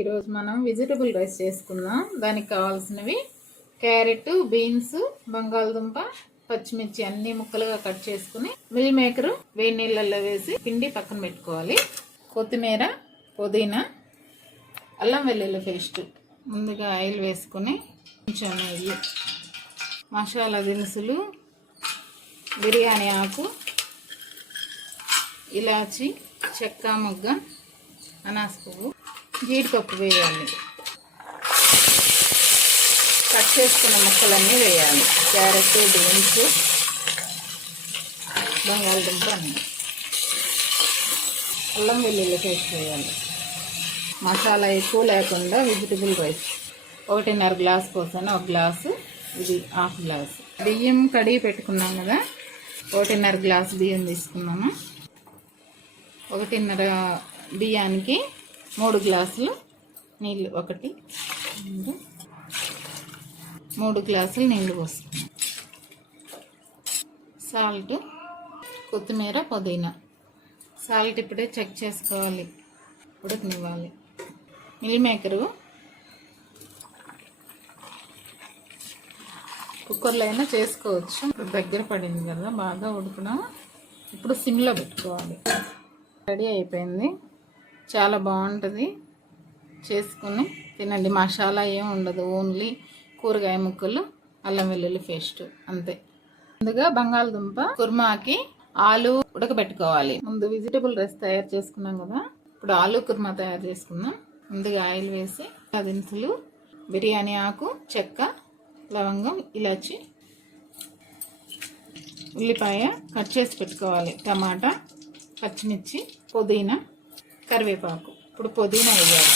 ఈరోజు మనం vegetable rice చేసుకుందాం. దానికి కావాల్సినవి క్యారెట్, బీన్స్, బంగాళదుంప, పచ్చిమిర్చి అన్ని ముక్కలుగా కట్ చేసుకుని మిల్ మేకర్ వేడి నీళ్ళల్లో వేసి పిండి పక్కన పెట్టుకోవాలి. కొత్తిమీర, పుదీనా, అల్లం వెల్లుల్లి పేస్ట్ ముందుగా ఆయిల్ వేసుకుని కొంచెం నెయ్యి, మసాలా దినుసులు, బిర్యానీ ఆకు, ఇలాచి, చెక్క మొగ్గ, అనాస పువ్వు, జీడిపప్పు వేయాలి. కట్ చేసుకున్న ముక్కలన్నీ వేయాలి. క్యారెట్, బీన్స్, బంగాళదుంప అన్నీ. అల్లం వెల్లుల్లి పేస్ట్ వేయాలి. మసాలా ఎక్కువ లేకుండా వెజిటబుల్ రైస్ 1.5 గ్లాస్ పోసాను. 1 గ్లాసు, ఇది 1/2 గ్లాసు. బియ్యం కడిగి పెట్టుకున్నాం కదా, 1.5 గ్లాసు బియ్యం తీసుకున్నాము. 1.5 బియ్యానికి 3 గ్లాసులు నీళ్ళు, 1, 2, 3 గ్లాసులు నీళ్ళు పోసుకున్నాం. సాల్ట్, కొత్తిమీర, పుదీనా. సాల్ట్ ఇప్పుడే చెక్ చేసుకోవాలి, ఉడకనివ్వాలి. మిల్ మేకరు కుక్కర్లో అయినా చేసుకోవచ్చు. ఇప్పుడు దగ్గర పడింది కదా, బాగా ఉడకడం. ఇప్పుడు సిమ్లో పెట్టుకోవాలి. రెడీ అయిపోయింది. చాలా బాగుంటుంది, చేసుకుని తినండి. మసాలా ఏం ఉండదు, ఓన్లీ కూరగాయ ముక్కలు, అల్లం వెల్లుల్లి పేస్ట్ అంతే. ముందుగా బంగాళదుంప కుర్మాకి ఆలు ఉడకబెట్టుకోవాలి. ముందు వెజిటబుల్ రైస్ తయారు చేసుకున్నాం కదా, ఇప్పుడు ఆలు కుర్మా తయారు చేసుకుందాం. ముందుగా ఆయిల్ వేసి దినుసులు, బిర్యానీ ఆకు, చెక్క, లవంగం, ఇలాచి, ఉల్లిపాయ కట్ చేసి పెట్టుకోవాలి, టమాటా, పచ్చిమిర్చి, పుదీనా, కరివేపాకు. ఇప్పుడు పుదీనా వేయాలి.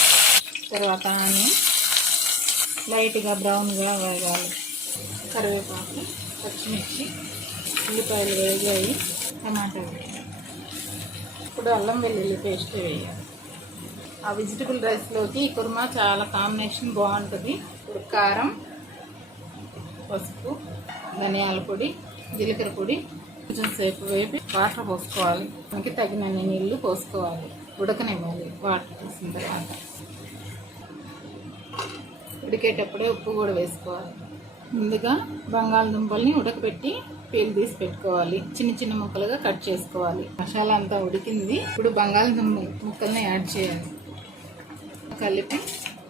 తర్వాత ఆనియన్ లైట్గా బ్రౌన్గా వేగాలి. కరివేపాకు, పచ్చిమిర్చి, ఉల్లిపాయలు వేగాయి, టమాటా వేయాలి. ఇప్పుడు అల్లం వెల్లుల్లి పేస్ట్ వేయాలి. ఆ వెజిటబుల్ రైస్లోకి ఈ కుర్మా చాలా కాంబినేషన్ బాగుంటుంది. ఇప్పుడు కారం, పసుపు, ధనియాల పొడి, జీలకర్ర పొడి కొంచెం సేపు వేపి వాటర్ పోసుకోవాలి. మనకి తగినన్ని నీళ్లు పోసుకోవాలి, ఉడకనివ్వాలి. వాటర్ పోసిన తర్వాత ఉడికేటప్పుడే ఉప్పు కూడా వేసుకోవాలి. ముందుగా బంగాళదుంపల్ని ఉడకబెట్టి పీల్ తీసి పెట్టుకోవాలి. చిన్న చిన్న ముక్కలుగా కట్ చేసుకోవాలి. మసాలా అంతా ఉడికింది. ఇప్పుడు బంగాళదుంప ముక్కల్ని యాడ్ చేయాలి, కలిపి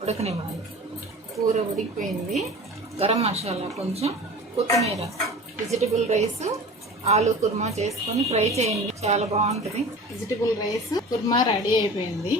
ఉడకనివ్వాలి. కూర ఉడికిపోయింది. గరం మసాలా కొంచెం, కొత్తిమీర. వెజిటబుల్ రైస్ ఆలు కుర్మా చేసుకొని ఫ్రై చేయండి, చాలా బాగుంటుంది. వెజిటబుల్ రైస్ కుర్మా రెడీ అయిపోయింది.